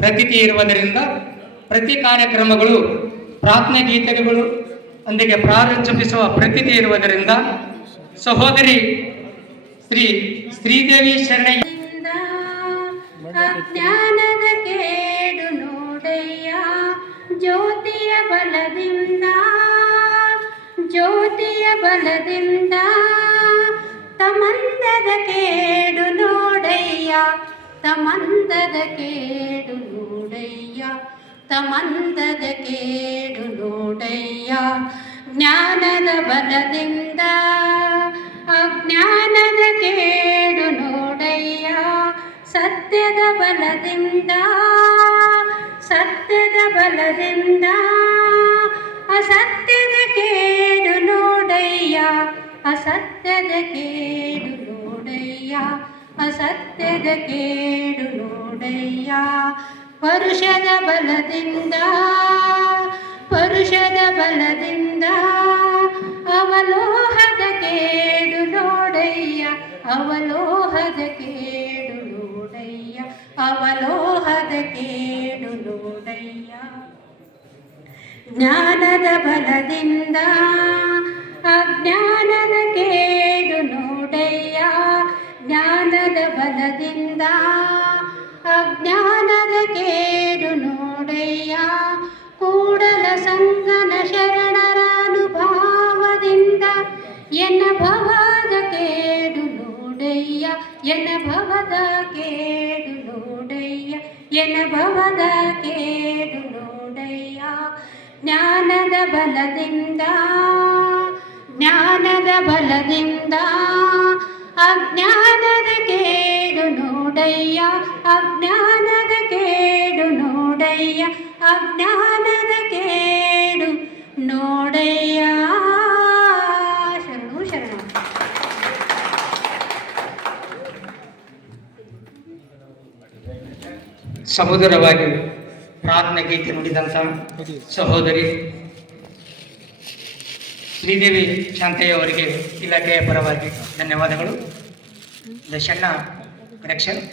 ಪ್ರತೀತಿ ಇರುವುದರಿಂದ ಪ್ರತಿ ಕಾರ್ಯಕ್ರಮಗಳು, ಪ್ರಾರ್ಥನೆ ಗೀತೆಗಳು ಒಂದಿಗೆ ಪ್ರಾರಂಭಿಸುವ ಪ್ರತೀತಿ ಇರುವುದರಿಂದ ಸಹೋದರಿ ಶ್ರೀ ಶ್ರೀದೇವಿ ಶರಣಯ್ಯ ಅಜ್ಞಾನದ ಕೇಡು ನೋಡಯ್ಯ, ಜ್ಯೋತಿಯ ಬಲದಿಂದ ಜ್ಯೋತಿಯ ಬಲದಿಂದ, ತಮಂದದ ಕೇಡು ತಮಂದದ ಕೇಡು ನೋಡಯ್ಯ, ತಮಂದದ ಕೇಡು ನೋಡಯ್ಯ. ಜ್ಞಾನದ ಬಲದಿಂದ ಅಜ್ಞಾನದ ಕೇಡು ನೋಡಯ್ಯ, ಸತ್ಯದ ಬಲದಿಂದ ಸತ್ಯದ ಬಲದಿಂದ ಅಸತ್ಯದ ಕೇಡು ನೋಡಯ್ಯ, ಅಸತ್ಯದ ಕೇಡು ಅಸತ್ಯದ ಕೇಡು ನೋಡಯ್ಯ. ಪರುಷದ ಬಲದಿಂದ ಪರುಷದ ಬಲದಿಂದ ಅವಲೋಹದ ಕೇಡು ನೋಡಯ್ಯ. ಅವಲೋಹದ ಕೇಡು ನೋಡಯ್ಯ. ಅವಲೋಹದ ಕೇಡು ನೋಡಯ್ಯ. ಜ್ಞಾನದ ಬಲದಿಂದ, ಅಜ್ಞಾನದ ಬಲದಿಂದ ಅಜ್ಞಾನದ ಕೇಡು ನೋಡಯ್ಯ, ಕೂಡಲ ಸಂಗನ ಶರಣರ ಅನುಭಾವದಿಂದ ಎನ್ನ ಭವದ ಕೇಡು ನೋಡಯ್ಯ ಎನ್ನ ಭವದ ಕೇಡು ನೋಡಯ್ಯ ಎನ್ನ ಭವದ ಕೇಡು ನೋಡಯ್ಯ. ಜ್ಞಾನದ ಬಲದಿಂದ ಜ್ಞಾನದ ಬಲದಿಂದ, ಅಜ್ಞಾನದ ಕೇಡು ನೋಡಯ್ಯ, ಅಜ್ಞಾನದ ಕೇಡು ನೋಡಯ್ಯ, ಅಜ್ಞಾನದ ಕೇಡು ನೋಡಯ್ಯ. ಶರಣು, ಶರಣ. ಸಮುದರವಾಗಿ ಪ್ರಾರ್ಥನೆ ಗೀತೆ ನುಡಿದಂಥ ಸಹೋದರಿ ಶ್ರೀದೇವಿ ಶಾಂತಯ್ಯ ಅವರಿಗೆ ಇಲಾಖೆಯ ಪರವಾಗಿ ಧನ್ಯವಾದಗಳು. ದಶಣ್ಣ connection